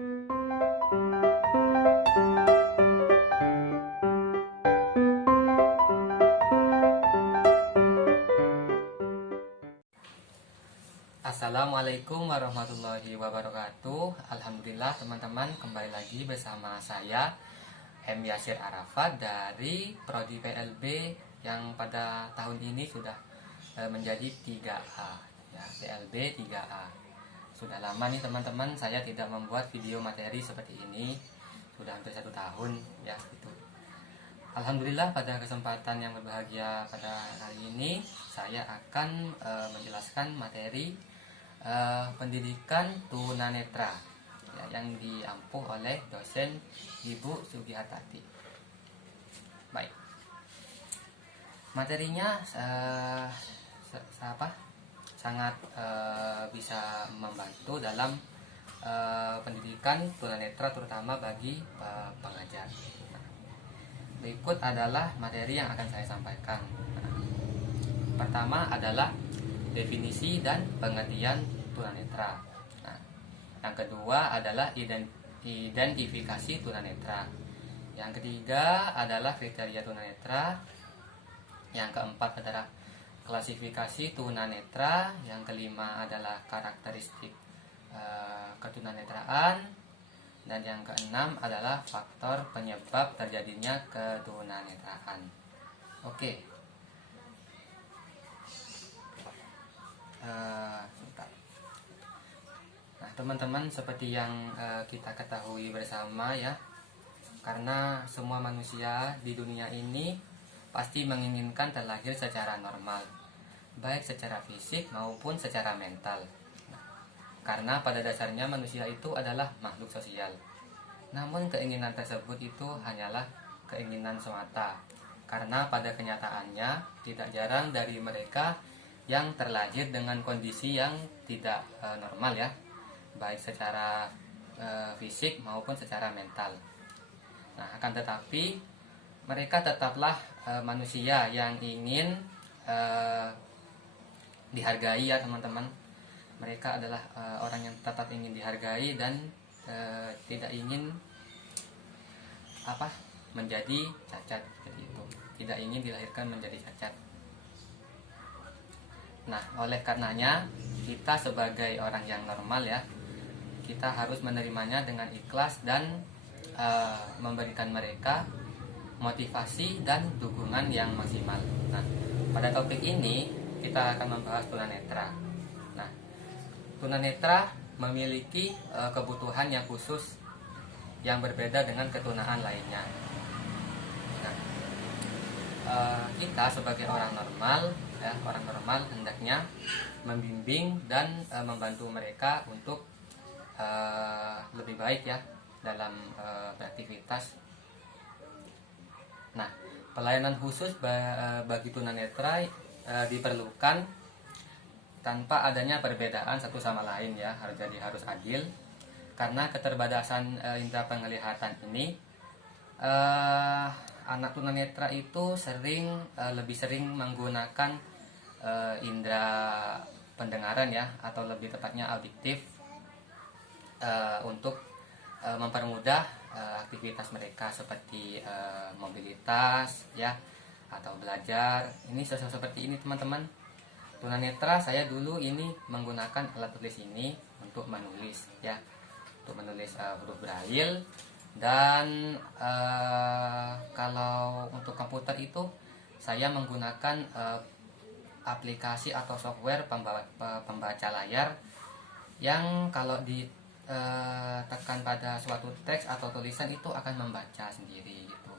Assalamualaikum warahmatullahi wabarakatuh. Alhamdulillah teman-teman, kembali lagi bersama saya M. Yasir Arafat dari Prodi PLB yang pada tahun ini sudah menjadi 3A ya, PLB 3A. Sudah lama nih teman-teman saya tidak membuat video materi seperti ini, sudah hampir 1 tahun ya gitu. Alhamdulillah pada kesempatan yang berbahagia pada hari ini saya akan menjelaskan materi pendidikan tunanetra ya, yang diampuh oleh dosen Ibu Sugihartati. Baik, materinya sangat bisa membantu dalam pendidikan tunanetra, terutama bagi pengajar. Berikut adalah materi yang akan saya sampaikan. Pertama adalah definisi dan pengertian tunanetra. Yang kedua adalah identifikasi tunanetra. Yang ketiga adalah kriteria tunanetra. Yang keempat adalah klasifikasi tunanetra. Yang kelima adalah karakteristik ketunanetraan. Dan yang keenam adalah faktor penyebab terjadinya ketunanetraan. Oke. Nah teman-teman, seperti yang kita ketahui bersama ya, karena semua manusia di dunia ini pasti menginginkan terlahir secara normal, baik secara fisik maupun secara mental. Karena pada dasarnya manusia itu adalah makhluk sosial. Namun keinginan tersebut itu hanyalah keinginan semata, karena pada kenyataannya tidak jarang dari mereka yang terlahir dengan kondisi yang tidak normal ya, baik secara fisik maupun secara mental. Nah, akan tetapi mereka tetaplah manusia yang ingin dihargai ya teman-teman. Mereka adalah orang yang tetap ingin dihargai dan tidak ingin menjadi cacat seperti itu. Tidak ingin dilahirkan menjadi cacat. Nah, oleh karenanya kita sebagai orang yang normal ya, kita harus menerimanya dengan ikhlas dan memberikan mereka motivasi dan dukungan yang maksimal. Nah, pada topik ini kita akan membahas tunanetra. Nah, tunanetra memiliki kebutuhan yang khusus yang berbeda dengan ketunaan lainnya. Nah, kita sebagai orang normal ya, orang normal hendaknya membimbing dan membantu mereka untuk lebih baik ya dalam beraktivitas. Nah, pelayanan khusus bagi tunanetra diperlukan tanpa adanya perbedaan satu sama lain ya, harus adil. Karena keterbatasan indera penglihatan ini, anak tunanetra itu lebih sering menggunakan indera pendengaran ya, atau lebih tepatnya auditif, untuk mempermudah aktivitas mereka seperti mobilitas ya, atau belajar. Ini seperti ini teman-teman. Tunanetra saya dulu ini menggunakan alat tulis ini untuk menulis ya, untuk menulis huruf braille. Dan kalau untuk komputer itu saya menggunakan aplikasi atau software pembaca layar yang kalau ditekan pada suatu teks atau tulisan itu akan membaca sendiri gitu.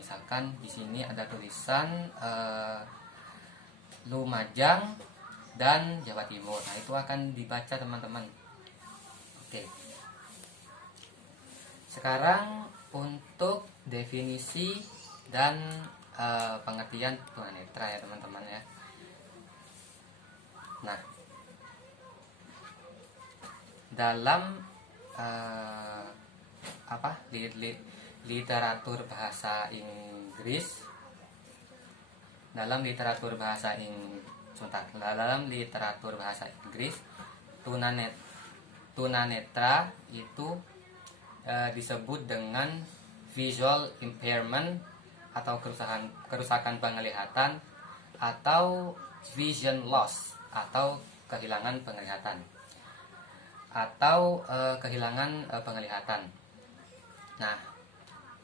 Misalkan di sini ada tulisan Lumajang dan Jawa Timur. Nah, itu akan dibaca teman-teman. Oke. Sekarang untuk definisi dan pengertian tunanetra ya teman-teman ya. Nah, dalam literatur bahasa Inggris, dalam literatur bahasa Inggris tunanetra itu disebut dengan visual impairment atau kerusakan penglihatan, atau vision loss atau kehilangan penglihatan, atau kehilangan penglihatan. Nah,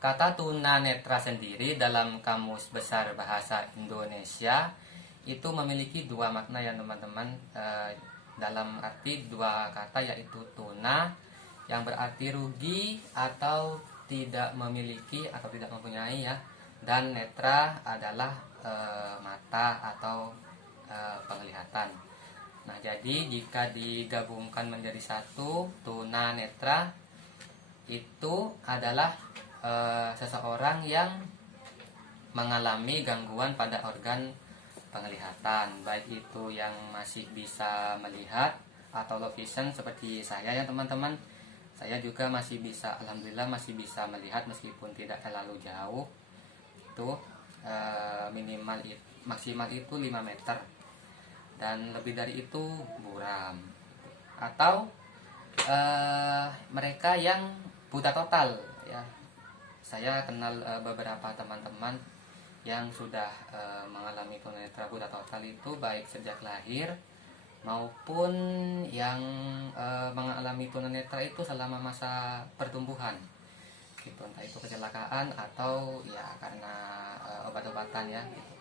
kata tunanetra sendiri dalam Kamus Besar Bahasa Indonesia itu memiliki dua makna ya teman-teman, dalam arti dua kata, yaitu tuna yang berarti rugi atau tidak memiliki atau tidak mempunyai ya, dan netra adalah mata atau penglihatan. Nah, jadi jika digabungkan menjadi satu, tunanetra itu adalah seseorang yang mengalami gangguan pada organ penglihatan, baik itu yang masih bisa melihat atau low vision seperti saya ya teman-teman. Saya juga masih bisa, alhamdulillah masih bisa melihat meskipun tidak terlalu jauh. Itu maksimal itu 5 meter, dan lebih dari itu buram. Atau mereka yang buta total ya. Saya kenal beberapa teman-teman yang sudah mengalami tunanetra buta total itu, baik sejak lahir maupun yang mengalami tunanetra itu selama masa pertumbuhan gitu, entah itu kecelakaan atau ya karena obat-obatan ya gitu.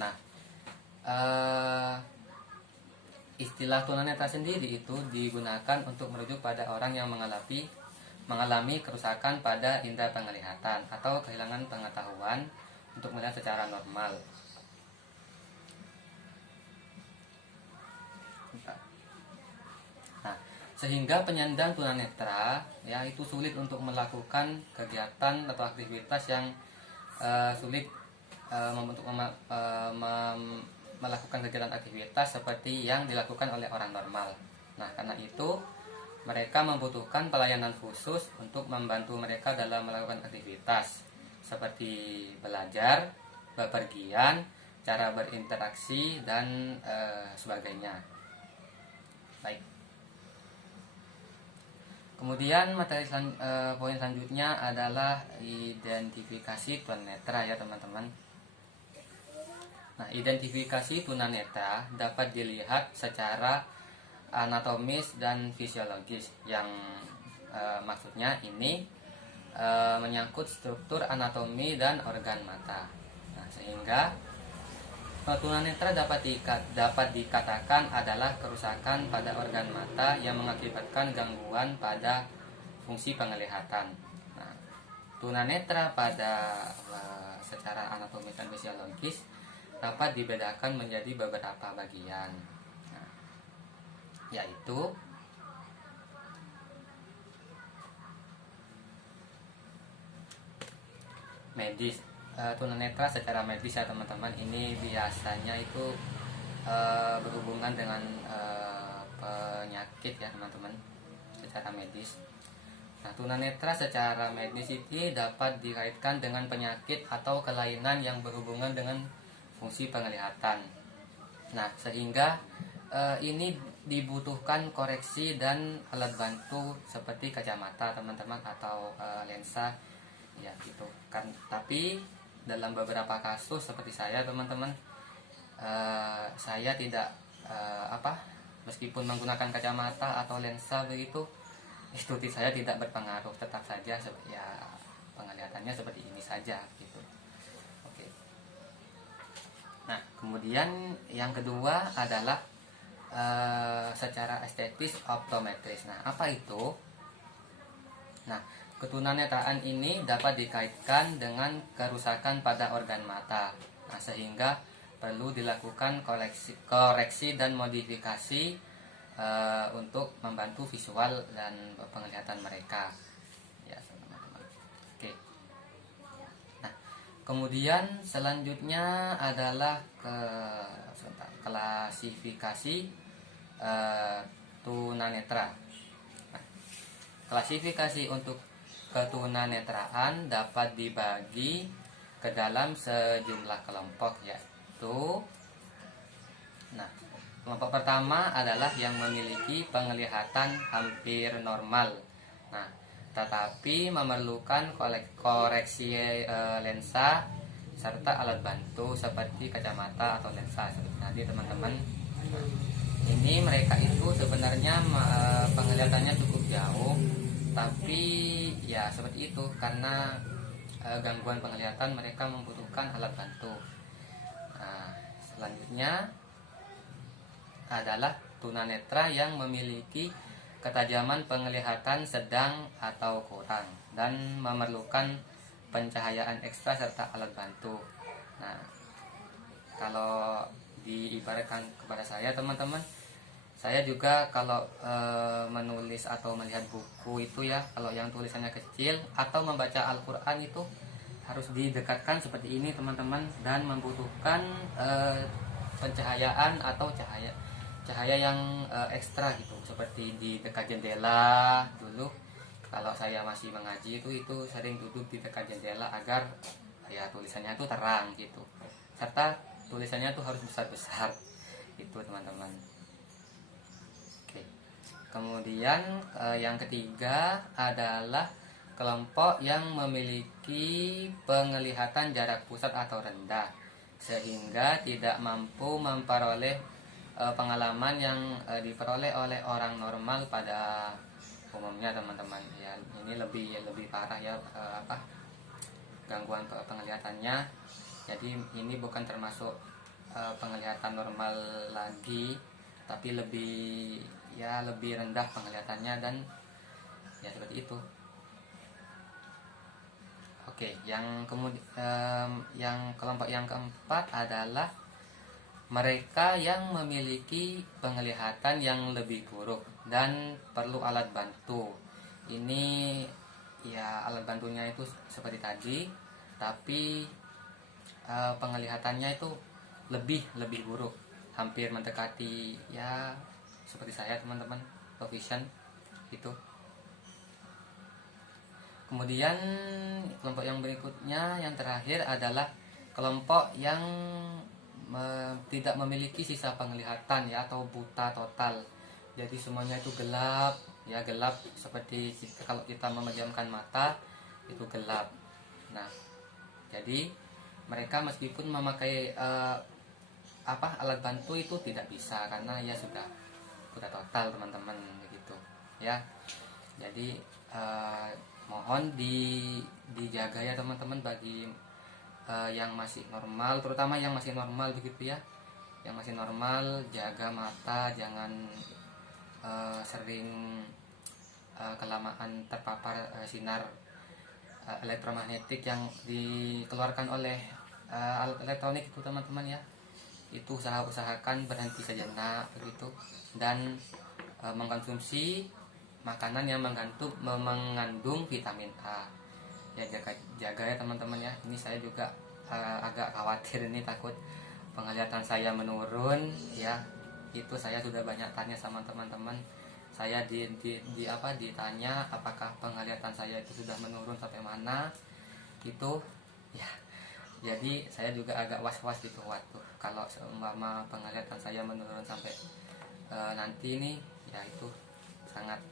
Nah, istilah tunanetra sendiri itu digunakan untuk merujuk pada orang yang mengalami kerusakan pada indera penglihatan atau kehilangan pengetahuan untuk melihat secara normal. Nah, sehingga penyandang tunanetra ya itu sulit untuk melakukan kegiatan atau aktivitas yang sulit melakukan kegiatan aktivitas seperti yang dilakukan oleh orang normal. Nah, karena itu mereka membutuhkan pelayanan khusus untuk membantu mereka dalam melakukan aktivitas seperti belajar, bepergian, cara berinteraksi, dan sebagainya. Baik. Kemudian poin selanjutnya adalah identifikasi tunanetra ya teman-teman. Nah, identifikasi tunanetra dapat dilihat secara anatomis dan fisiologis, yang maksudnya ini menyangkut struktur anatomi dan organ mata. Nah, sehingga tunanetra dapat dikatakan adalah kerusakan pada organ mata yang mengakibatkan gangguan pada fungsi penglihatan. Nah, tunanetra pada secara anatomis dan fisiologis dapat dibedakan menjadi beberapa bagian, yaitu medis. Tunanetra secara medis ya teman-teman, ini biasanya itu berhubungan dengan penyakit ya teman-teman, secara medis. Nah, tunanetra secara medis ini dapat dikaitkan dengan penyakit atau kelainan yang berhubungan dengan fungsi penglihatan. Nah, sehingga ini dibutuhkan koreksi dan alat bantu seperti kacamata teman-teman, atau lensa ya gitu kan. Tapi dalam beberapa kasus seperti saya teman-teman, saya tidak meskipun menggunakan kacamata atau lensa begitu, estetik saya tidak berpengaruh, tetap saja ya penglihatannya seperti ini saja gitu. Oke. Nah, kemudian yang kedua adalah secara estetis optometris. Nah, apa itu? Nah, ketunanetraan ini dapat dikaitkan dengan kerusakan pada organ mata. Nah, sehingga perlu dilakukan koreksi dan modifikasi untuk membantu visual dan penglihatan mereka. Ya, teman-teman. Oke. Nah, kemudian selanjutnya adalah klasifikasi tunanetra. Nah, klasifikasi untuk ketunanetraan dapat dibagi ke dalam sejumlah kelompok, yaitu Kelompok pertama adalah yang memiliki penglihatan hampir normal. Nah, tetapi memerlukan koreksi lensa serta alat bantu seperti kacamata atau lensa seperti tadi teman-teman. Nah, ini mereka itu sebenarnya penglihatannya cukup jauh, tapi ya seperti itu karena gangguan penglihatan mereka membutuhkan alat bantu. Nah, selanjutnya adalah tunanetra yang memiliki ketajaman penglihatan sedang atau kurang dan memerlukan pencahayaan ekstra serta alat bantu. Nah, kalau diibaratkan kepada saya teman-teman, saya juga kalau menulis atau melihat buku itu ya, kalau yang tulisannya kecil atau membaca Al-Quran itu harus didekatkan seperti ini teman-teman, dan membutuhkan pencahayaan atau cahaya yang ekstra gitu, seperti di dekat jendela. Dulu kalau saya masih mengaji itu sering duduk di dekat jendela agar ya tulisannya itu terang gitu, serta tulisannya itu harus besar-besar itu teman-teman. Oke. Kemudian yang ketiga adalah kelompok yang memiliki penglihatan jarak pusat atau rendah sehingga tidak mampu memperoleh pengalaman yang diperoleh oleh orang normal pada umumnya teman-teman. Ya, ini lebih parah ya gangguan penglihatannya. Jadi ini bukan termasuk penglihatan normal lagi, tapi lebih rendah penglihatannya, dan ya seperti itu. Oke, yang kelompok yang keempat adalah mereka yang memiliki penglihatan yang lebih buruk dan perlu alat bantu. Ini ya alat bantunya itu seperti tadi, tapi penglihatannya itu lebih buruk, hampir mendekati ya seperti saya teman-teman, low vision itu. Kemudian kelompok yang berikutnya, yang terakhir adalah kelompok yang tidak memiliki sisa penglihatan ya, atau buta total. Jadi semuanya itu gelap ya, gelap seperti kalau kita memejamkan mata itu gelap. Nah, jadi mereka meskipun memakai alat bantu itu tidak bisa karena ya sudah buta total teman-teman begitu ya. Jadi mohon dijaga ya teman-teman bagi yang masih normal, terutama yang masih normal begitu ya. Yang masih normal, jaga mata, jangan sering kelamaan terpapar sinar elektromagnetik yang dikeluarkan oleh alat elektronik itu teman-teman ya. Itu usahakan berhenti sejenak begitu, dan mengkonsumsi makanan yang mengandung vitamin A. Ya jaga ya teman-teman ya. Ini saya juga agak khawatir ini, takut penglihatan saya menurun ya. Itu saya sudah banyak tanya sama teman-teman. Saya ditanya apakah penglihatan saya itu sudah menurun sampai mana gitu ya. Jadi saya juga agak was-was gitu, waduh kalau seumpama penglihatan saya menurun sampai nanti nih ya, itu sangat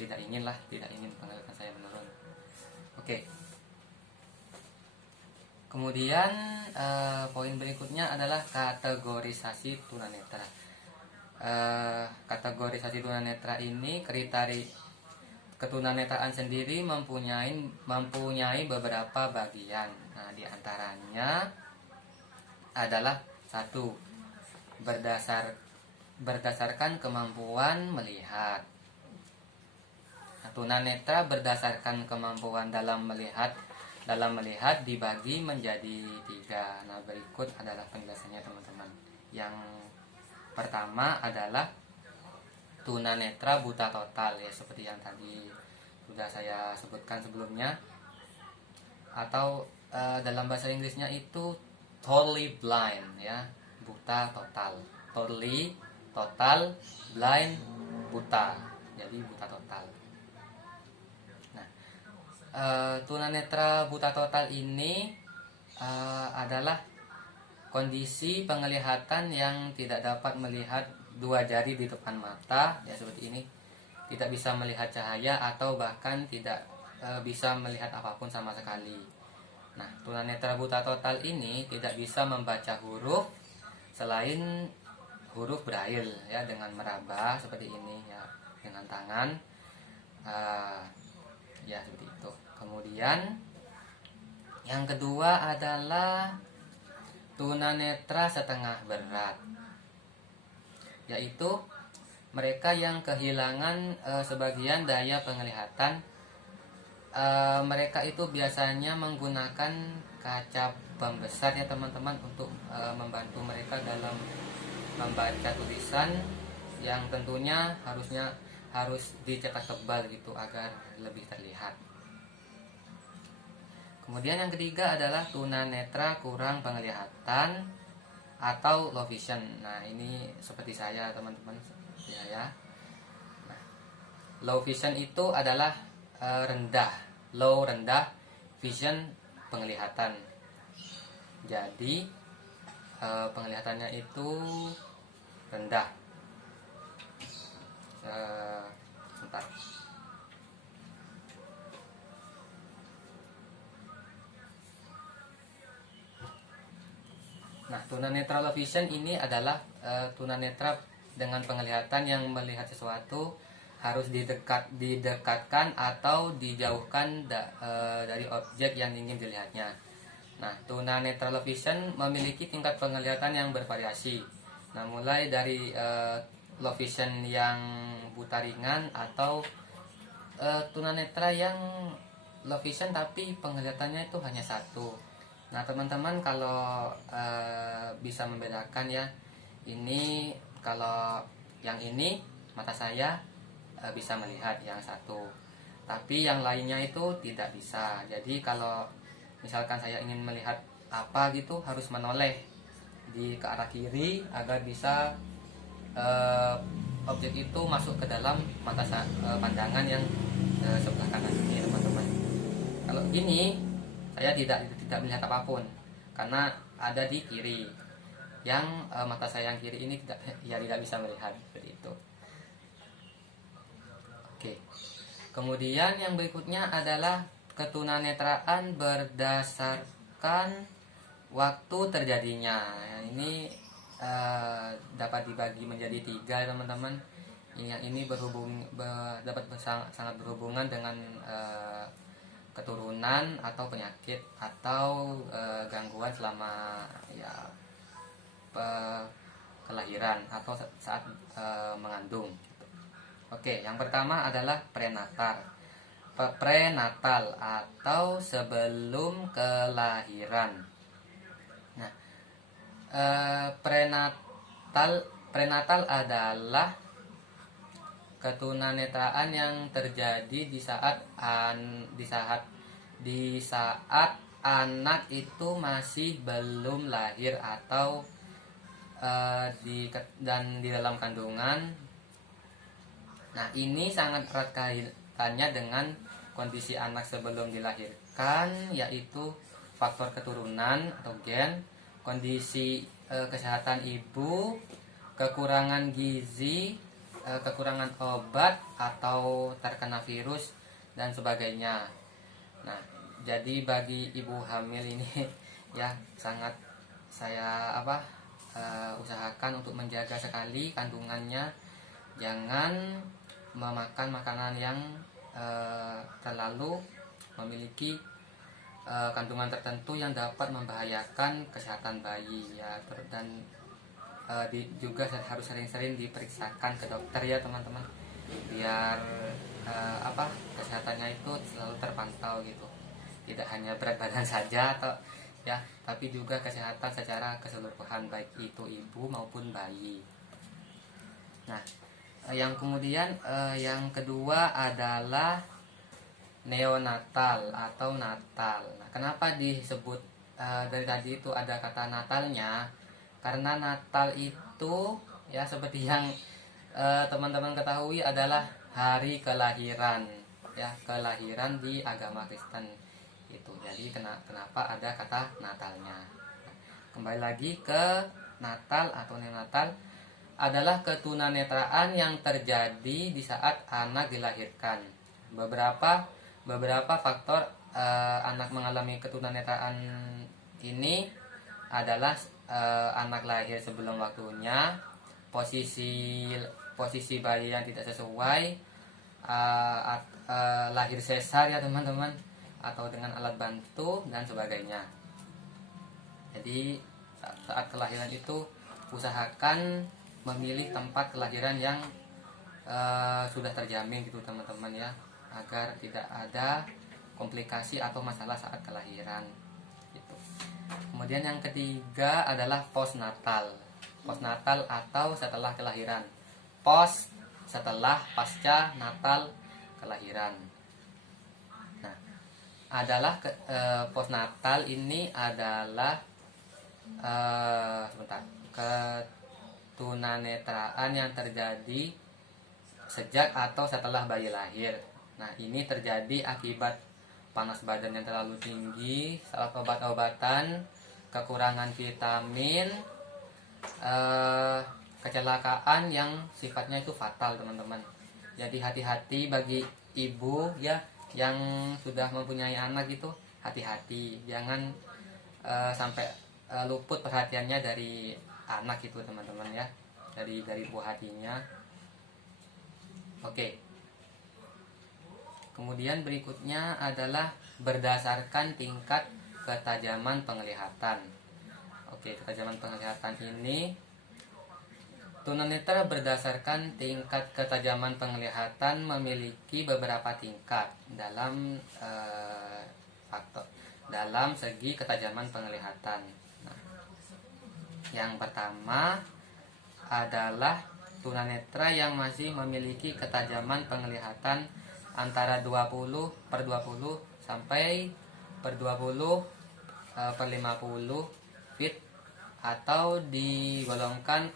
tidak ingin penglihatan saya menurun. Oke. Kemudian poin berikutnya adalah kategorisasi tunanetra. Kategorisasi tunanetra ini, kriteria ketunanetraan sendiri mempunyai beberapa bagian. Nah, diantaranya adalah 1. Berdasarkan kemampuan melihat. Nah, tunanetra berdasarkan kemampuan dalam melihat dibagi menjadi 3. Nah, berikut adalah penjelasannya teman-teman. Yang pertama adalah tunanetra buta total ya, seperti yang tadi sudah saya sebutkan sebelumnya, atau dalam bahasa Inggrisnya itu totally blind ya, buta total. Totally, total, blind, buta. Jadi buta total. Nah, tunanetra buta total ini adalah kondisi penglihatan yang tidak dapat melihat dua jari di depan mata, ya seperti ini, tidak bisa melihat cahaya atau bahkan tidak bisa melihat apapun sama sekali. Nah, tunanetra buta total ini tidak bisa membaca huruf selain huruf braille, ya, dengan meraba seperti ini, ya, dengan tangan, ya seperti itu. Kemudian yang kedua adalah tunanetra setengah berat, yaitu mereka yang kehilangan sebagian daya penglihatan. Mereka itu biasanya menggunakan kaca pembesar, ya teman-teman, untuk membantu mereka dalam membaca tulisan yang tentunya harus dicetak tebal gitu agar lebih terlihat. Kemudian yang ketiga adalah tunanetra kurang penglihatan atau low vision. Nah, ini seperti saya, teman-teman, seperti saya. Nah, low vision itu adalah rendah vision penglihatan. Jadi penglihatannya itu rendah. Sebentar. Nah, tunanetra low vision ini adalah tunanetra dengan penglihatan yang melihat sesuatu harus didekatkan atau dijauhkan dari objek yang ingin dilihatnya. Nah, tunanetra low vision memiliki tingkat penglihatan yang bervariasi. Nah, mulai dari low vision yang buta ringan atau tunanetra yang low vision tapi penglihatannya itu hanya satu. Nah, teman-teman kalau bisa membedakan, ya, ini kalau yang ini mata saya bisa melihat yang satu, tapi yang lainnya itu tidak bisa. Jadi kalau misalkan saya ingin melihat apa gitu, harus menoleh ke arah kiri agar bisa objek itu masuk ke dalam pandangan yang sebelah kanan ini, teman-teman. Kalau gini saya tidak melihat apapun karena ada di kiri. Yang mata saya yang kiri ini tidak bisa melihat seperti itu. Oke. Kemudian yang berikutnya adalah ketunanetraan berdasarkan waktu terjadinya. Ini dapat dibagi menjadi 3, teman-teman. Yang ini sangat berhubungan dengan keturunan atau penyakit atau gangguan selama, ya, kelahiran atau saat mengandung. Oke, yang pertama adalah prenatal atau sebelum kelahiran. Nah, prenatal adalah ketunanetraan yang terjadi di saat anak itu masih belum lahir atau di dalam kandungan. Nah, ini sangat erat kaitannya dengan kondisi anak sebelum dilahirkan, yaitu faktor keturunan atau gen, kondisi kesehatan ibu, kekurangan gizi, kekurangan obat atau terkena virus dan sebagainya. Nah, jadi bagi ibu hamil ini ya sangat saya usahakan untuk menjaga sekali kandungannya. Jangan memakan makanan yang terlalu memiliki kandungan tertentu yang dapat membahayakan kesehatan bayi, ya, dan juga harus sering-sering diperiksakan ke dokter, ya teman-teman, biar kesehatannya itu selalu terpantau gitu, tidak hanya berat badan saja tapi juga kesehatan secara keseluruhan baik itu ibu maupun bayi. Nah, yang kemudian yang kedua adalah neonatal atau natal. Nah, kenapa disebut dari tadi itu ada kata natalnya? Karena Natal itu, ya, seperti yang teman-teman ketahui adalah hari kelahiran, ya, kelahiran di agama Kristen itu. Jadi kenapa ada kata Natalnya? Kembali lagi ke Natal atau neonatal adalah ketunanetraan yang terjadi di saat anak dilahirkan. Beberapa faktor anak mengalami ketunanetraan ini adalah anak lahir sebelum waktunya, posisi bayi yang tidak sesuai, lahir sesar ya teman-teman, atau dengan alat bantu dan sebagainya. Jadi saat kelahiran itu usahakan memilih tempat kelahiran yang sudah terjamin gitu teman-teman ya, agar tidak ada komplikasi atau masalah saat kelahiran gitu. Kemudian yang ketiga adalah postnatal atau setelah kelahiran. Post setelah, pasca, natal kelahiran. Nah, postnatal ini adalah ketunanetraan yang terjadi sejak atau setelah bayi lahir. Nah, ini terjadi akibat panas badan yang terlalu tinggi, salah obat-obatan, kekurangan vitamin, kecelakaan yang sifatnya itu fatal teman-teman. Jadi hati-hati bagi ibu ya yang sudah mempunyai anak itu, hati-hati, jangan sampai luput perhatiannya dari anak itu teman-teman ya, dari buah hatinya. Oke. Kemudian berikutnya adalah berdasarkan tingkat ketajaman penglihatan. Oke, ketajaman penglihatan ini tunanetra berdasarkan tingkat ketajaman penglihatan memiliki beberapa tingkat dalam segi ketajaman penglihatan. Nah, yang pertama adalah tunanetra yang masih memiliki ketajaman penglihatan antara 20/20 sampai 20/50 feet atau digolongkan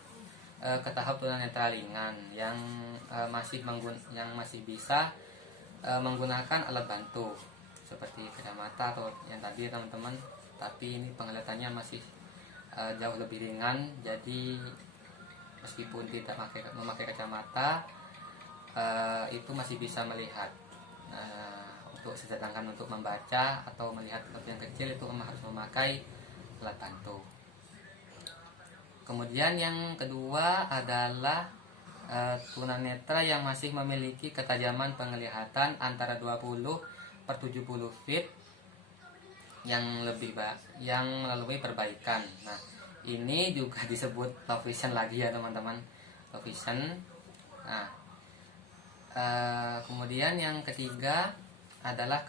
ke tahap tunanetra ringan yang masih bisa menggunakan alat bantu seperti kacamata atau yang tadi teman-teman, tapi ini penglihatannya masih jauh lebih ringan. Jadi meskipun tidak memakai kacamata itu masih bisa melihat. Sedangkan untuk membaca atau melihat yang kecil itu harus memakai alat bantu. Kemudian yang kedua adalah tunanetra yang masih memiliki ketajaman penglihatan antara 20/70 feet yang melalui perbaikan. Nah, ini juga disebut low vision lagi ya teman-teman, low vision. Nah, kemudian yang ketiga adalah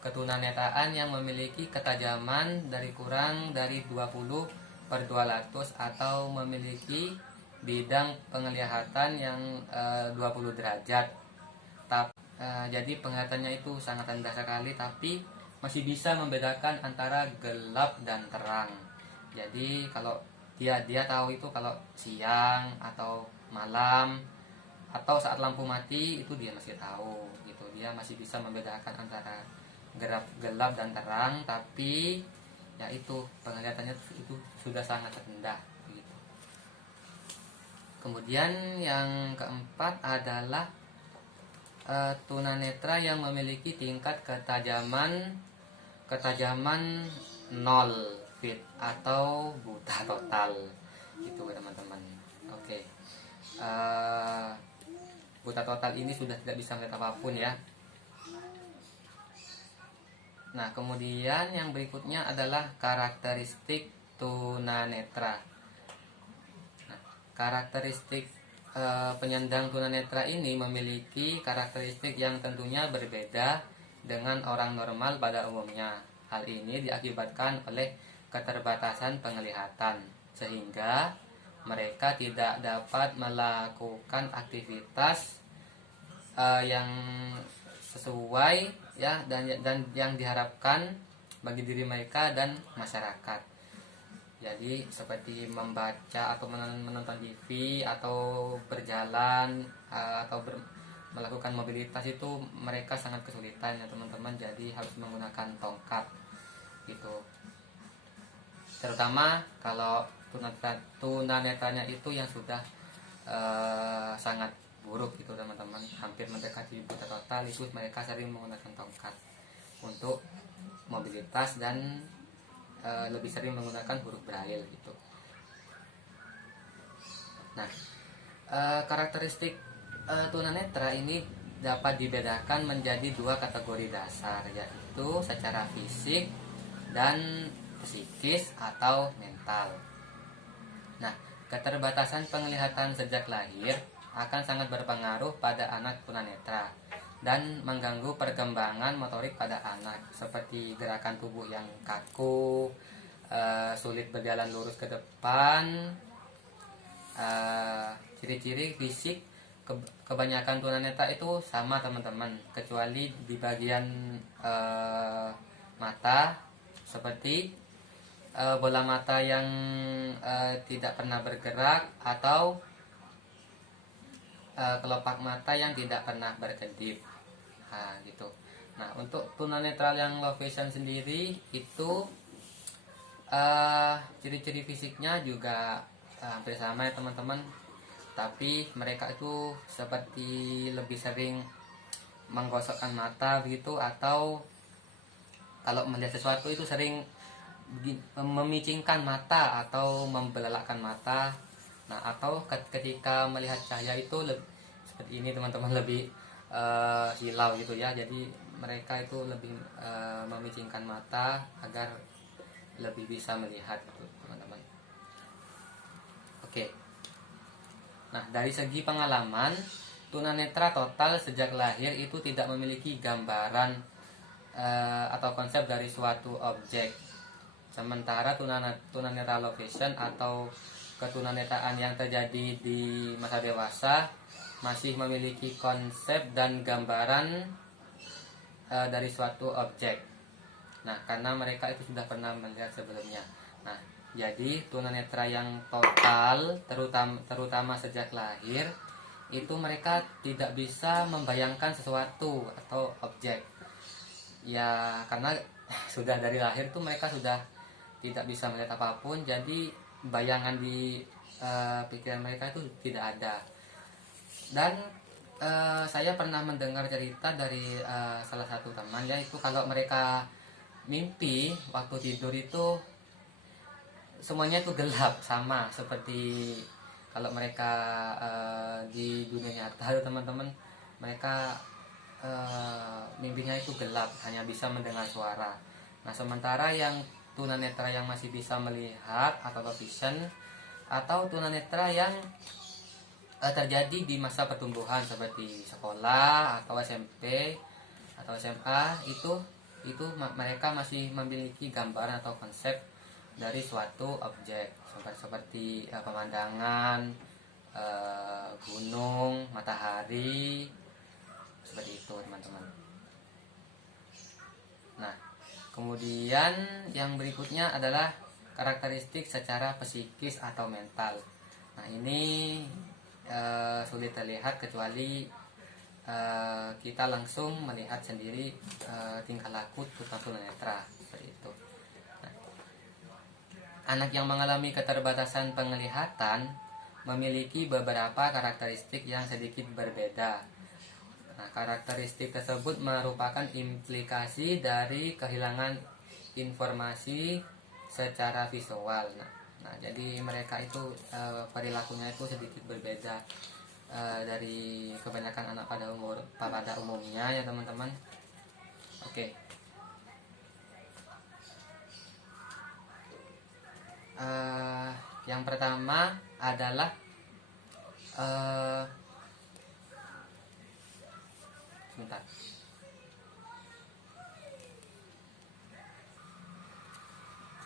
ketunanetraan yang memiliki ketajaman kurang dari 20/200 atau memiliki bidang penglihatan yang 20 derajat. Jadi penglihatannya itu sangat rendah sekali, tapi masih bisa membedakan antara gelap dan terang. Jadi kalau dia tahu itu kalau siang atau malam atau saat lampu mati itu dia masih tahu gitu. Dia masih bisa membedakan antara gelap dan terang, tapi ya itu penglihatannya itu sudah sangat rendah gitu. Kemudian yang keempat adalah tunanetra yang memiliki tingkat ketajaman 0 feet atau buta total gitu teman-teman. Oke. Buta total ini sudah tidak bisa melihat apapun ya. Nah, kemudian yang berikutnya adalah karakteristik tunanetra. Nah, karakteristik penyandang tunanetra ini memiliki karakteristik yang tentunya berbeda dengan orang normal pada umumnya. Hal ini diakibatkan oleh keterbatasan penglihatan, sehingga mereka tidak dapat melakukan aktivitas yang sesuai ya dan yang diharapkan bagi diri mereka dan masyarakat. Jadi seperti membaca atau menonton TV atau berjalan atau melakukan mobilitas itu mereka sangat kesulitan ya teman-teman. Jadi harus menggunakan tongkat gitu. terutama kalau tunanetranya itu yang sudah sangat buruk gitu teman-teman, hampir mendekati buta total, itu mereka sering menggunakan tongkat untuk mobilitas dan lebih sering menggunakan huruf braille gitu. Nah, karakteristik tunanetra ini dapat dibedakan menjadi dua kategori dasar, yaitu secara fisik dan psikis atau mental. Nah, keterbatasan penglihatan sejak lahir akan sangat berpengaruh pada anak tunanetra dan mengganggu perkembangan motorik pada anak, seperti gerakan tubuh yang kaku, sulit berjalan lurus ke depan. Ciri-ciri fisik kebanyakan tunanetra itu sama teman-teman, kecuali di bagian mata, seperti bola mata yang tidak pernah bergerak atau kelopak mata yang tidak pernah berkedip. Nah, gitu. Nah, untuk tunanetra yang low vision sendiri itu ciri-ciri fisiknya juga hampir sama ya teman-teman, tapi mereka itu seperti lebih sering menggosokkan mata begitu, atau kalau melihat sesuatu itu sering memicingkan mata atau membelalakan mata. Nah, atau ketika melihat cahaya itu seperti ini teman-teman, lebih hilau gitu ya. Jadi mereka itu lebih memicingkan mata agar lebih bisa melihat gitu teman-teman. Oke. Nah, dari segi pengalaman, tunanetra total sejak lahir itu tidak memiliki gambaran atau konsep dari suatu objek. Sementara tunanetra low vision atau ketunanetraan yang terjadi di masa dewasa masih memiliki konsep dan gambaran dari suatu objek. Nah, karena mereka itu sudah pernah melihat sebelumnya. Nah, jadi tunanetra yang total terutama sejak lahir itu mereka tidak bisa membayangkan sesuatu atau objek. Ya, karena sudah dari lahir tuh mereka sudah tidak bisa melihat apapun, jadi bayangan di pikiran mereka itu tidak ada. Dan saya pernah mendengar cerita dari salah satu teman, yaitu kalau mereka mimpi waktu tidur itu semuanya itu gelap, sama seperti kalau mereka di dunia nyata teman-teman, mereka mimpinya itu gelap, hanya bisa mendengar suara. Nah, sementara yang tunanetra yang masih bisa melihat atau low vision, atau tunanetra yang terjadi di masa pertumbuhan seperti sekolah atau SMP atau SMA, itu mereka masih memiliki gambaran atau konsep dari suatu objek, seperti pemandangan, gunung, matahari, seperti itu teman-teman. Nah, kemudian yang berikutnya adalah karakteristik secara psikis atau mental. Nah, ini sulit terlihat kecuali kita langsung melihat sendiri tingkah laku tunanetra seperti itu. Nah, anak yang mengalami keterbatasan penglihatan memiliki beberapa karakteristik yang sedikit berbeda. Nah, karakteristik tersebut merupakan implikasi dari kehilangan informasi secara visual. Nah, jadi mereka itu perilakunya itu sedikit berbeda dari kebanyakan anak pada umumnya ya teman-teman. Oke. Yang pertama adalah sebentar.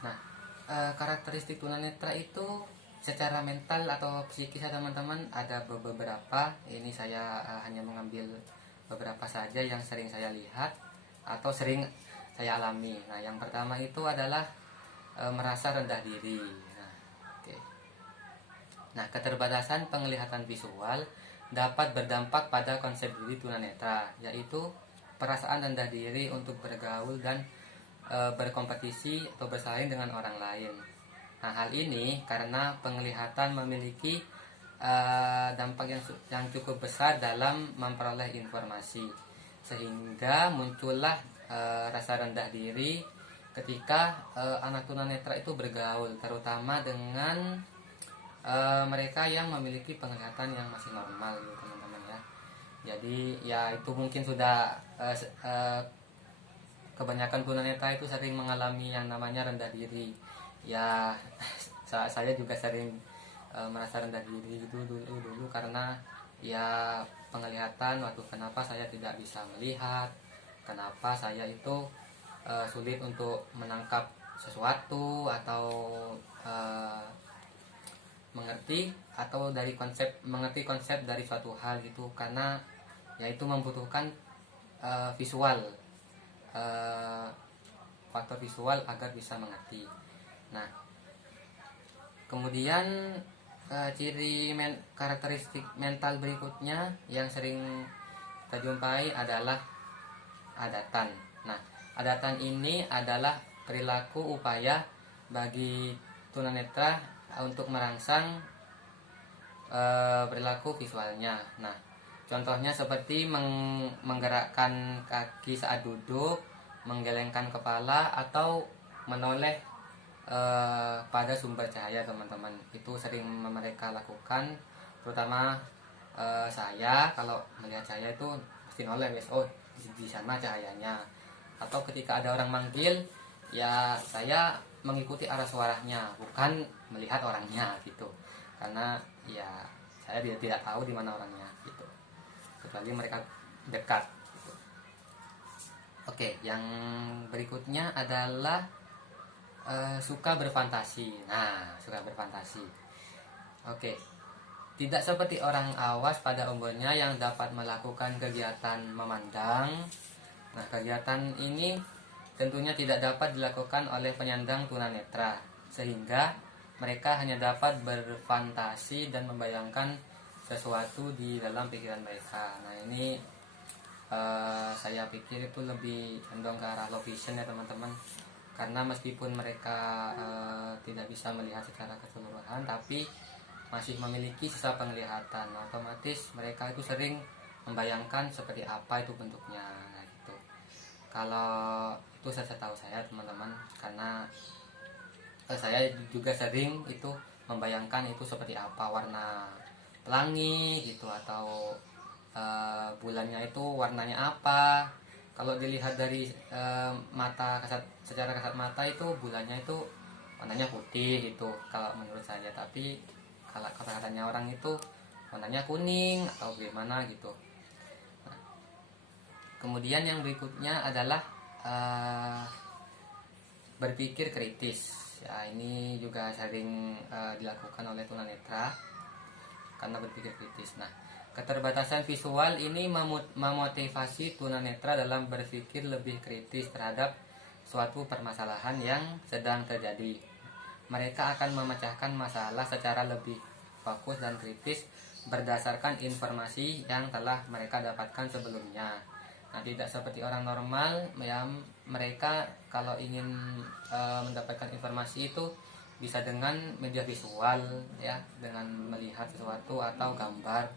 Nah, karakteristik tunanetra itu secara mental atau psikis ya teman-teman ada beberapa. Ini saya hanya mengambil beberapa saja yang sering saya lihat atau sering saya alami. Nah, yang pertama itu adalah merasa rendah diri. Nah, okay. Nah, keterbatasan penglihatan visual dapat berdampak pada konsep diri tunanetra, yaitu perasaan rendah diri untuk bergaul dan berkompetisi atau bersaing dengan orang lain. Nah, hal ini karena penglihatan memiliki dampak yang cukup besar dalam memperoleh informasi, sehingga muncullah rasa rendah diri ketika anak tunanetra itu bergaul, terutama dengan mereka yang memiliki penglihatan yang masih normal gitu teman-teman ya. Jadi ya itu mungkin sudah kebanyakan tunanetra itu sering mengalami yang namanya rendah diri ya. Saya juga sering merasa rendah diri itu dulu karena ya penglihatan. Waktu kenapa saya tidak bisa melihat, kenapa saya itu sulit untuk menangkap sesuatu atau mengerti konsep dari suatu hal gitu, karena yaitu membutuhkan visual, faktor visual agar bisa mengerti. Nah, kemudian karakteristik mental berikutnya yang sering kita jumpai adalah adatan. Nah, adatan ini adalah perilaku upaya bagi tunanetra untuk merangsang perilaku visualnya. Nah, contohnya seperti menggerakkan kaki saat duduk, menggelengkan kepala, atau menoleh pada sumber cahaya teman-teman. Itu sering mereka lakukan, terutama saya kalau melihat cahaya itu pasti noleh, oh di sana cahayanya. Atau ketika ada orang manggil, ya saya mengikuti arah suaranya, bukan melihat orangnya gitu, karena ya saya tidak tahu di mana orangnya gitu, kecuali mereka dekat gitu. Oke, yang berikutnya adalah suka berfantasi. Nah, suka berfantasi. Oke, tidak seperti orang awas pada umurnya yang dapat melakukan kegiatan memandang. Nah, kegiatan ini tentunya tidak dapat dilakukan oleh penyandang tunanetra, sehingga mereka hanya dapat berfantasi dan membayangkan sesuatu di dalam pikiran mereka. Nah, ini saya pikir itu lebih condong ke arah low vision ya teman-teman, karena meskipun mereka tidak bisa melihat secara keseluruhan, tapi masih memiliki sisa penglihatan. Otomatis mereka itu sering membayangkan seperti apa itu bentuknya. Nah, gitu. Kalau itu saya tahu saya teman-teman, karena saya juga sering itu membayangkan itu seperti apa warna pelangi gitu, atau bulannya itu warnanya apa. Kalau dilihat dari secara kasat mata itu bulannya itu warnanya putih gitu kalau menurut saya, tapi kalau kata-katanya orang itu warnanya kuning atau bagaimana gitu. Nah, kemudian yang berikutnya adalah berpikir kritis. Ya, ini juga sering dilakukan oleh tunanetra karena berpikir kritis. Nah, keterbatasan visual ini memotivasi tunanetra dalam berpikir lebih kritis terhadap suatu permasalahan yang sedang terjadi. Mereka akan memecahkan masalah secara lebih fokus dan kritis berdasarkan informasi yang telah mereka dapatkan sebelumnya. Nah, tidak seperti orang normal ya, mereka kalau ingin mendapatkan informasi itu bisa dengan media visual ya, dengan melihat sesuatu atau gambar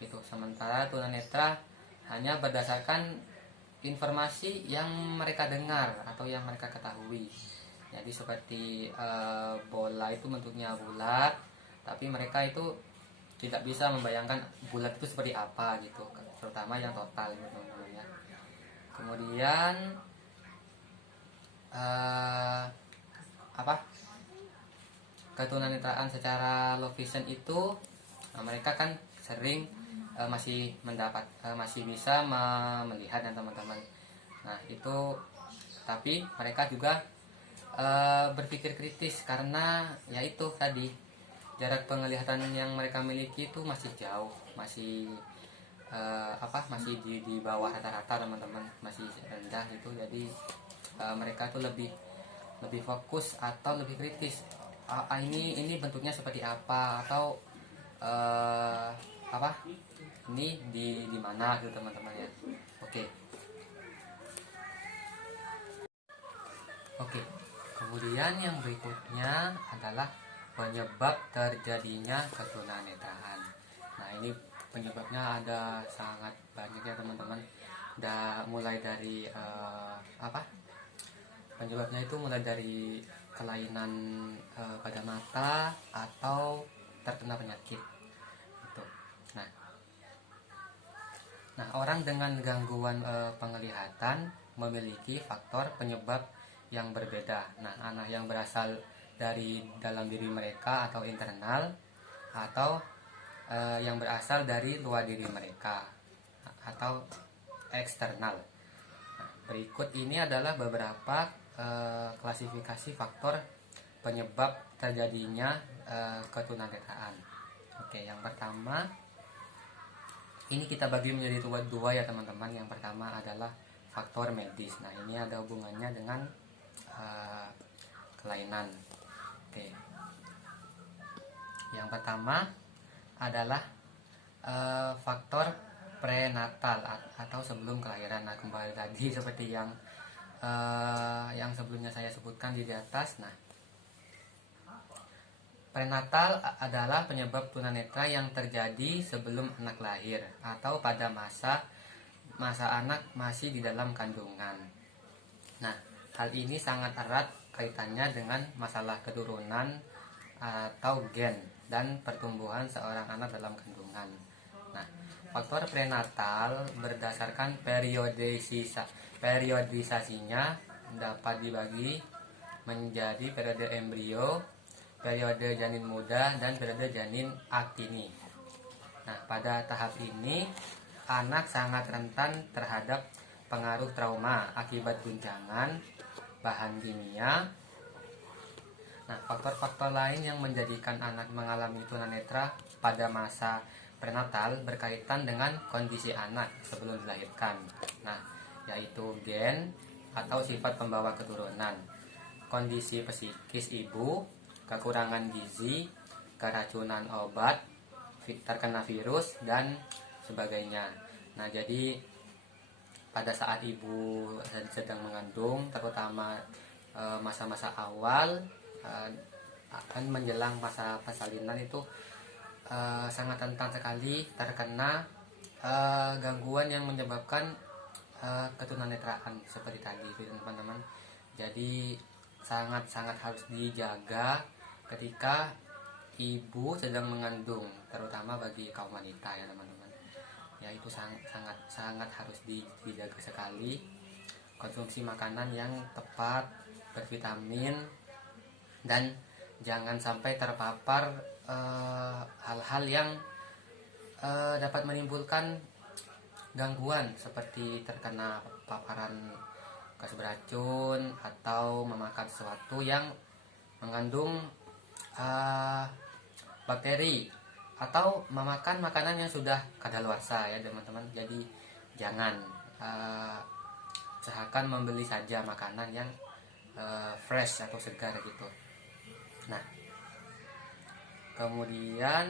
gitu. Sementara tunanetra hanya berdasarkan informasi yang mereka dengar atau yang mereka ketahui. Jadi seperti bola itu bentuknya bulat, tapi mereka itu tidak bisa membayangkan bulat itu seperti apa gitu, terutama yang total gitu teman-teman ya. Kemudian ketunanetraan secara low vision itu mereka kan sering masih bisa melihat ya teman-teman. Nah, itu tapi mereka juga berpikir kritis karena yaitu tadi jarak penglihatan yang mereka miliki itu masih jauh, masih masih di bawah rata-rata teman-teman, masih rendah gitu. Jadi mereka tuh lebih fokus atau lebih kritis. Ini bentuknya seperti apa, atau ini di mana gitu teman-teman ya. Oke. Kemudian yang berikutnya adalah penyebab terjadinya ketunanetraan. Nah, ini penyebabnya ada sangat banyak ya teman-teman. Mulai dari penyebabnya itu mulai dari kelainan pada mata atau terkena penyakit. Gitu. Nah, orang dengan gangguan penglihatan memiliki faktor penyebab yang berbeda. Nah, anak yang berasal dari dalam diri mereka atau internal, atau yang berasal dari luar diri mereka atau eksternal. Nah, berikut ini adalah beberapa klasifikasi faktor penyebab terjadinya ketunanetraan. Oke, yang pertama ini kita bagi menjadi dua ya teman-teman. Yang pertama adalah faktor medis. Nah, ini ada hubungannya dengan kelainan. Oke. Yang pertama adalah faktor prenatal atau sebelum kelahiran. Nah, kembali lagi seperti yang sebelumnya saya sebutkan di atas. Nah, prenatal adalah penyebab tunanetra yang terjadi sebelum anak lahir atau pada masa anak masih di dalam kandungan. Nah, hal ini sangat erat kaitannya dengan masalah keturunan atau gen dan pertumbuhan seorang anak dalam kandungan. Nah, faktor prenatal berdasarkan periodisasinya dapat dibagi menjadi periode embrio, periode janin muda, dan periode janin aktini. Nah, pada tahap ini anak sangat rentan terhadap pengaruh trauma akibat guncangan bahan kimia. Nah, faktor-faktor lain yang menjadikan anak mengalami tunanetra pada masa prenatal berkaitan dengan kondisi anak sebelum dilahirkan. Nah, yaitu gen atau sifat pembawa keturunan, kondisi psikis ibu, kekurangan gizi, keracunan obat, terkena virus, dan sebagainya. Nah, jadi pada saat ibu sedang mengandung, terutama masa-masa awal akan menjelang masa persalinan itu sangat rentan sekali terkena gangguan yang menyebabkan ketunanetraan seperti tadi, teman-teman. Jadi sangat-sangat harus dijaga ketika ibu sedang mengandung, terutama bagi kaum wanita ya teman-teman. Ya, itu sangat harus dijaga sekali. Konsumsi makanan yang tepat, bervitamin, dan jangan sampai terpapar hal-hal yang dapat menimbulkan gangguan seperti terkena paparan gas beracun atau memakan sesuatu yang mengandung bakteri atau memakan makanan yang sudah kadaluarsa ya teman-teman. Jadi jangan, usahakan membeli saja makanan yang fresh atau segar gitu. Nah, kemudian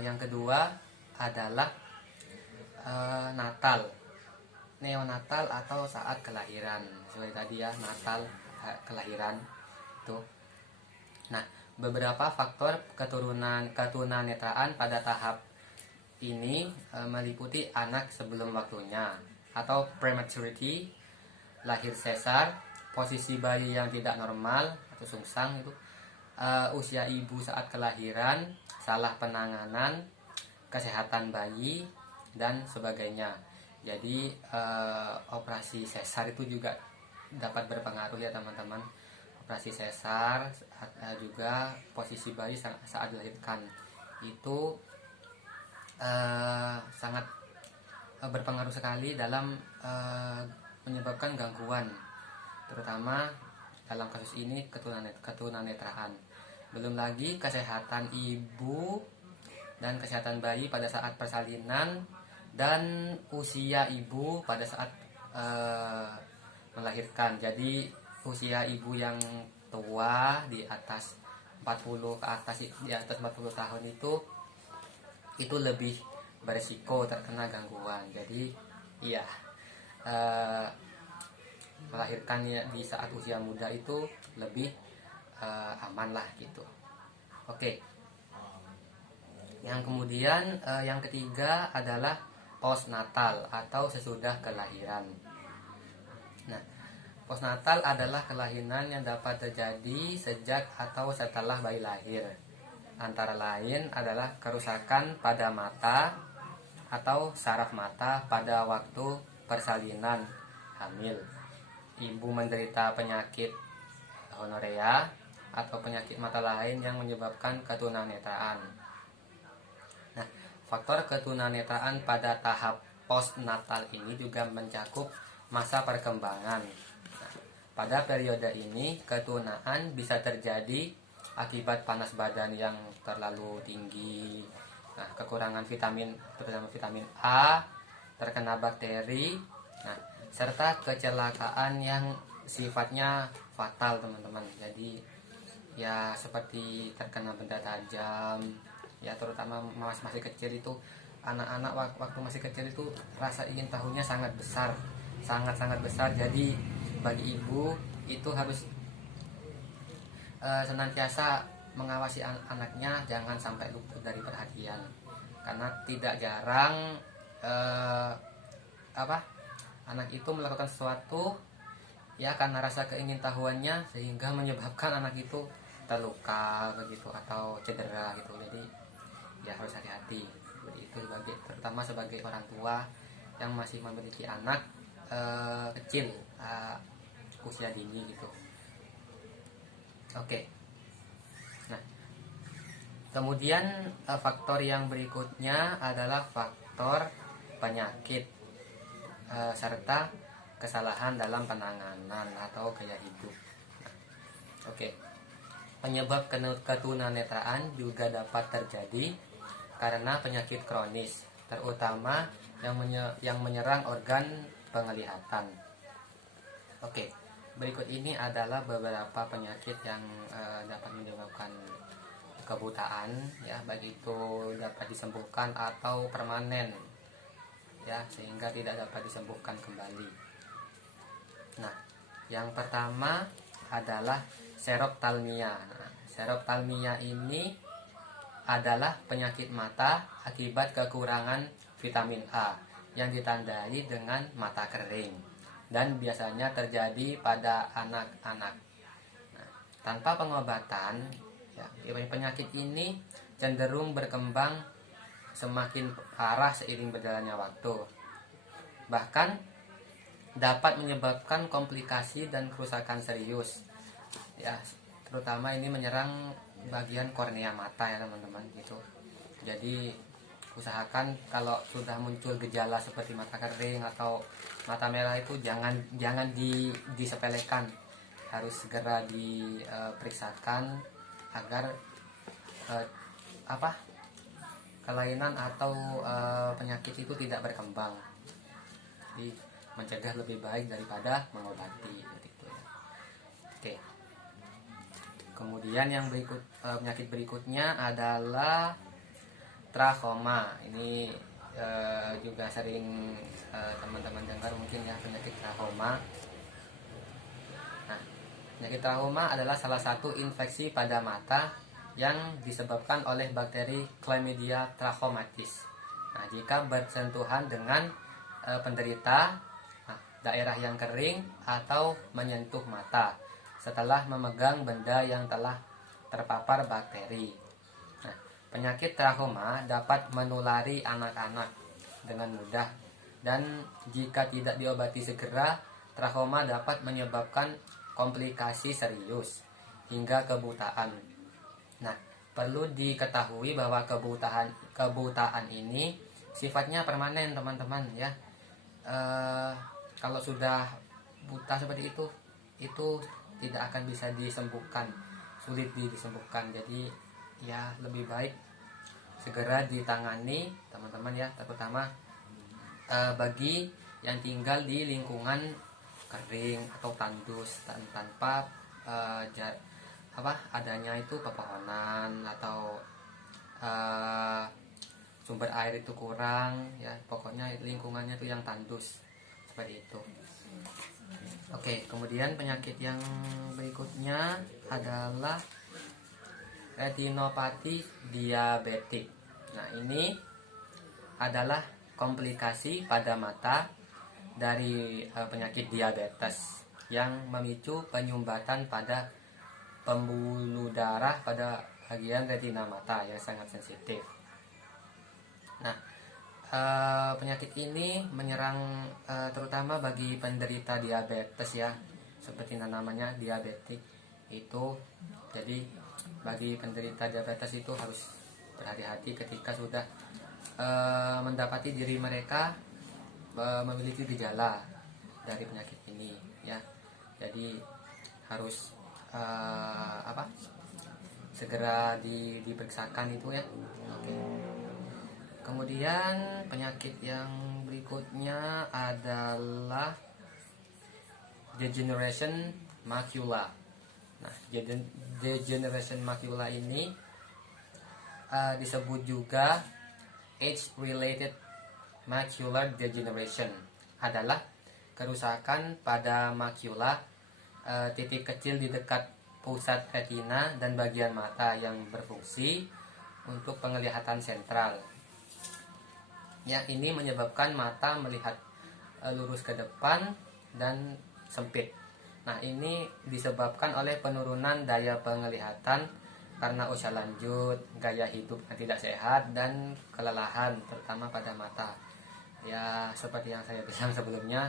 yang kedua adalah natal, neonatal atau saat kelahiran. Seperti tadi ya, natal, kelahiran itu. Nah, beberapa faktor ketunanetraan pada tahap ini meliputi anak sebelum waktunya atau prematurity, lahir sesar, posisi bayi yang tidak normal atau sungsang itu, usia ibu saat kelahiran, salah penanganan, kesehatan bayi, dan sebagainya. Jadi operasi sesar itu juga dapat berpengaruh ya teman-teman. Operasi sesar juga posisi bayi saat dilahirkan itu sangat berpengaruh sekali dalam menyebabkan gangguan, terutama dalam kasus ini ketunanetraan. Belum lagi kesehatan ibu dan kesehatan bayi pada saat persalinan dan usia ibu pada saat melahirkan. Jadi usia ibu yang tua di atas 40 ke atas, di atas 40 tahun itu lebih berisiko terkena gangguan. Jadi iya, melahirkan ya di saat usia muda itu lebih aman lah gitu. Oke. Yang kemudian yang ketiga adalah postnatal atau sesudah kelahiran. Nah, postnatal adalah kelainan yang dapat terjadi sejak atau setelah bayi lahir. Antara lain adalah kerusakan pada mata atau saraf mata pada waktu persalinan hamil. Ibu menderita penyakit honorea atau penyakit mata lain yang menyebabkan ketunanetraan. Nah, faktor ketunanetraan pada tahap postnatal ini juga mencakup masa perkembangan. Nah, pada periode ini ketunaan bisa terjadi akibat panas badan yang terlalu tinggi, nah, kekurangan vitamin, terutama vitamin A, terkena bakteri, nah, serta kecelakaan yang sifatnya fatal teman-teman. Jadi ya seperti terkena benda tajam, ya terutama masih kecil itu, anak-anak waktu masih kecil itu rasa ingin tahunya sangat besar, sangat besar. Jadi bagi ibu itu harus senantiasa mengawasi anaknya jangan sampai luput dari perhatian, karena tidak jarang anak itu melakukan sesuatu ya karena rasa keingintahuannya sehingga menyebabkan anak itu terluka begitu atau cedera gitu. Jadi ya harus hati-hati begitu, terutama sebagai orang tua yang masih memiliki anak kecil usia dini gitu. Oke. Nah, kemudian faktor yang berikutnya adalah faktor penyakit serta kesalahan dalam penanganan atau gaya hidup. Nah, oke. Penyebab ketunanetraan juga dapat terjadi karena penyakit kronis, terutama yang menyerang organ penglihatan. Oke. Berikut ini adalah beberapa penyakit yang dapat menyebabkan kebutaan ya, baik itu dapat disembuhkan atau permanen ya, sehingga tidak dapat disembuhkan kembali. Nah, yang pertama adalah seroptalmia. Nah, seroptalmia ini adalah penyakit mata akibat kekurangan vitamin A yang ditandai dengan mata kering dan biasanya terjadi pada anak-anak. Nah, tanpa pengobatan, ya, penyakit ini cenderung berkembang semakin parah seiring berjalannya waktu. Bahkan dapat menyebabkan komplikasi dan kerusakan serius. Ya, terutama ini menyerang bagian kornea mata ya teman-teman gitu. Jadi usahakan kalau sudah muncul gejala seperti mata kering atau mata merah itu jangan disepelekan, harus segera diperiksakan agar kelainan atau penyakit itu tidak berkembang. Jadi mencegah lebih baik daripada mengobati gitu ya. Oke. Kemudian yang penyakit berikutnya adalah trakoma. Ini juga sering teman-teman dengar mungkin ya, penyakit trakoma. Nah, penyakit trakoma adalah salah satu infeksi pada mata yang disebabkan oleh bakteri Chlamydia trachomatis. Nah, jika bersentuhan dengan penderita daerah yang kering atau menyentuh mata setelah memegang benda yang telah terpapar bakteri. Nah, penyakit trakoma dapat menulari anak-anak dengan mudah, dan jika tidak diobati segera, trakoma dapat menyebabkan komplikasi serius hingga kebutaan. Nah, perlu diketahui bahwa kebutaan ini sifatnya permanen teman-teman ya. Kalau sudah buta seperti itu tidak akan bisa disembuhkan, sulit disembuhkan. Jadi ya lebih baik segera ditangani teman-teman ya, terutama bagi yang tinggal di lingkungan kering atau tandus tanpa adanya itu pepohonan atau sumber air itu kurang ya, pokoknya lingkungannya itu yang tandus seperti itu. Oke, kemudian penyakit yang berikutnya adalah retinopati diabetik. Nah, ini adalah komplikasi pada mata dari penyakit diabetes yang memicu penyumbatan pada pembuluh darah pada bagian retina mata yang sangat sensitif. Nah, penyakit ini menyerang terutama bagi penderita diabetes ya, seperti namanya diabetik itu. Jadi bagi penderita diabetes itu harus berhati-hati ketika sudah mendapati diri mereka memiliki gejala dari penyakit ini ya. Jadi harus segera diperiksakan itu ya. Oke. Kemudian penyakit yang berikutnya adalah degeneration macula. Nah, degeneration macula ini disebut juga age-related macular degeneration, adalah kerusakan pada makula, titik kecil di dekat pusat retina dan bagian mata yang berfungsi untuk penglihatan sentral. Ya, ini menyebabkan mata melihat lurus ke depan dan sempit. Nah, ini disebabkan oleh penurunan daya penglihatan karena usia lanjut, gaya hidup yang tidak sehat, dan kelelahan terutama pada mata. Ya, seperti yang saya bilang sebelumnya,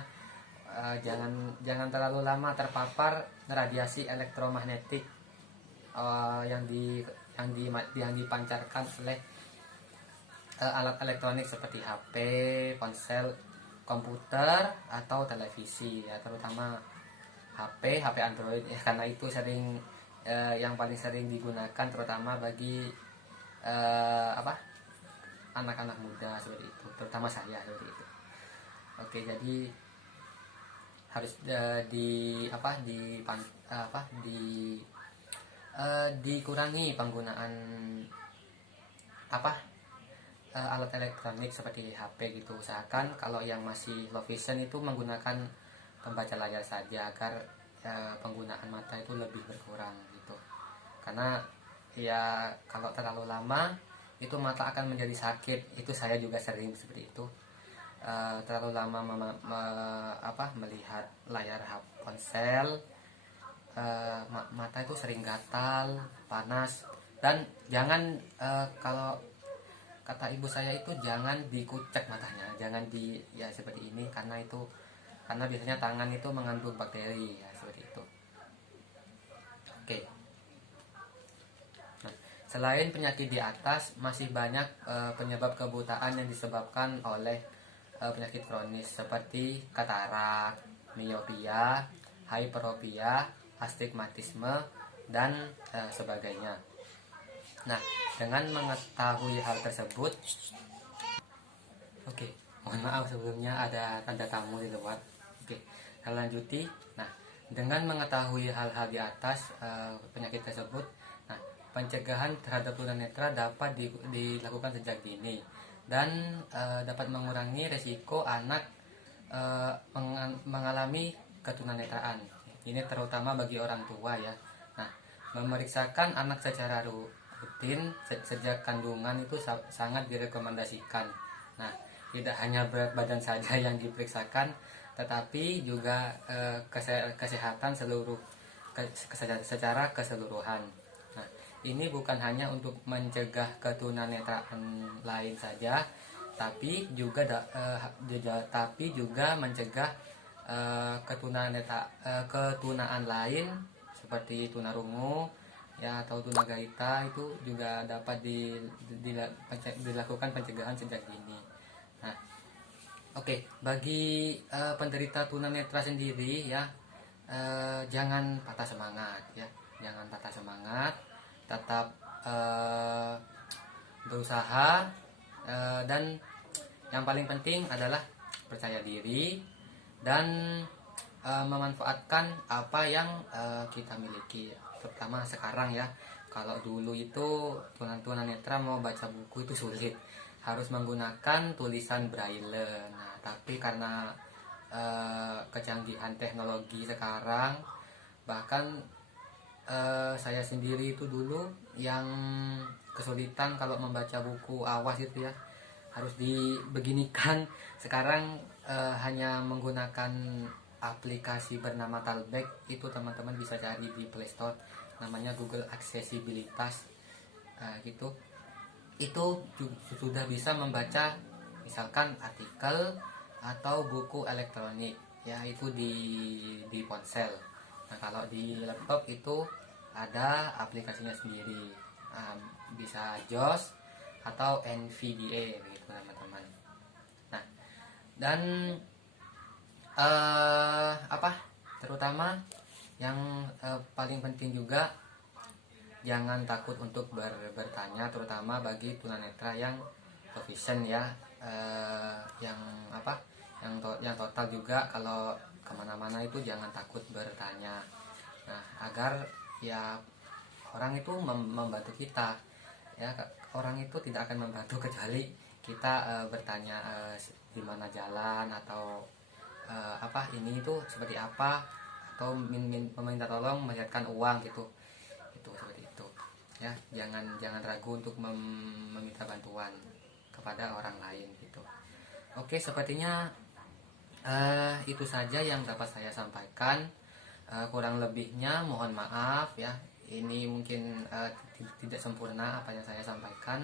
jangan terlalu lama terpapar radiasi elektromagnetik yang dipancarkan oleh alat elektronik seperti HP, ponsel, komputer atau televisi ya, terutama HP Android ya, karena itu yang paling sering digunakan terutama bagi anak-anak muda seperti itu, terutama saya seperti itu. Oke, jadi harus dikurangi penggunaan alat elektronik seperti HP gitu. Usahakan kalau yang masih low vision itu menggunakan pembaca layar saja agar penggunaan mata itu lebih berkurang gitu. Karena ya kalau terlalu lama itu mata akan menjadi sakit. Itu saya juga sering seperti itu. Terlalu lama melihat layar ponsel, mata itu sering gatal, panas, dan jangan kalau kata ibu saya itu jangan dikucek matanya, jangan seperti ini, karena biasanya tangan itu mengandung bakteri ya, seperti itu. Oke. Nah, selain penyakit di atas, masih banyak penyebab kebutaan yang disebabkan oleh penyakit kronis seperti katarak, miopia, hiperopia, astigmatisme, dan sebagainya. Nah, dengan mengetahui hal tersebut, oke, mohon maaf sebelumnya ada tanda tamu di luar. Oke, kita lanjuti. Nah, dengan mengetahui hal-hal di atas penyakit tersebut, nah, pencegahan terhadap tunanetra dapat dilakukan sejak dini dan dapat mengurangi resiko anak mengalami ketunanetraan. Ini terutama bagi orang tua ya. Nah, memeriksakan anak secara rutin sejak kandungan itu sangat direkomendasikan. Nah, tidak hanya berat badan saja yang diperiksakan, tetapi juga kesehatan secara keseluruhan. Nah, ini bukan hanya untuk mencegah ketunanetraan lain saja, tapi juga mencegah ketunaan lain seperti tunarungu ya, atau tunagaita, itu juga dapat dilakukan pencegahan sejak dini. Nah, oke, bagi penderita tunanetra sendiri ya, jangan patah semangat ya, tetap berusaha, dan yang paling penting adalah percaya diri dan memanfaatkan apa yang kita miliki, terutama sekarang ya. Kalau dulu itu tunanetra mau baca buku itu sulit, harus menggunakan tulisan braille. Nah, tapi karena kecanggihan teknologi sekarang. Bahkan saya sendiri itu dulu yang kesulitan kalau membaca buku awas itu ya, harus dibeginikan. Sekarang hanya menggunakan aplikasi bernama Talbeck, itu teman-teman bisa cari di Play Store, namanya Google Aksesibilitas gitu. Itu sudah bisa membaca misalkan artikel atau buku elektronik ya, itu di ponsel. Nah kalau di laptop itu ada aplikasinya sendiri, bisa JAWS atau NVDA begitu teman-teman. Nah dan terutama yang paling penting juga, jangan takut untuk bertanya, terutama bagi tunanetra yang low vision ya, yang total juga. Kalau kemana-mana itu jangan takut bertanya. Nah agar ya orang itu membantu kita ya, orang itu tidak akan membantu kecuali kita bertanya di mana jalan, atau ini itu seperti apa, atau meminta tolong melihatkan uang gitu, itu seperti itu ya. Jangan ragu untuk meminta bantuan kepada orang lain gitu. Oke, sepertinya itu saja yang dapat saya sampaikan. Kurang lebihnya mohon maaf ya, ini mungkin tidak sempurna apa yang saya sampaikan,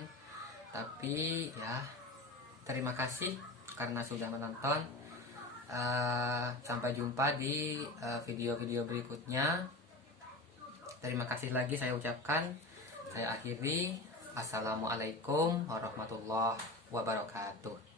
tapi ya terima kasih karena sudah menonton. Sampai jumpa di video-video berikutnya. Terima kasih lagi saya ucapkan. Saya akhiri. Assalamualaikum warahmatullahi wabarakatuh.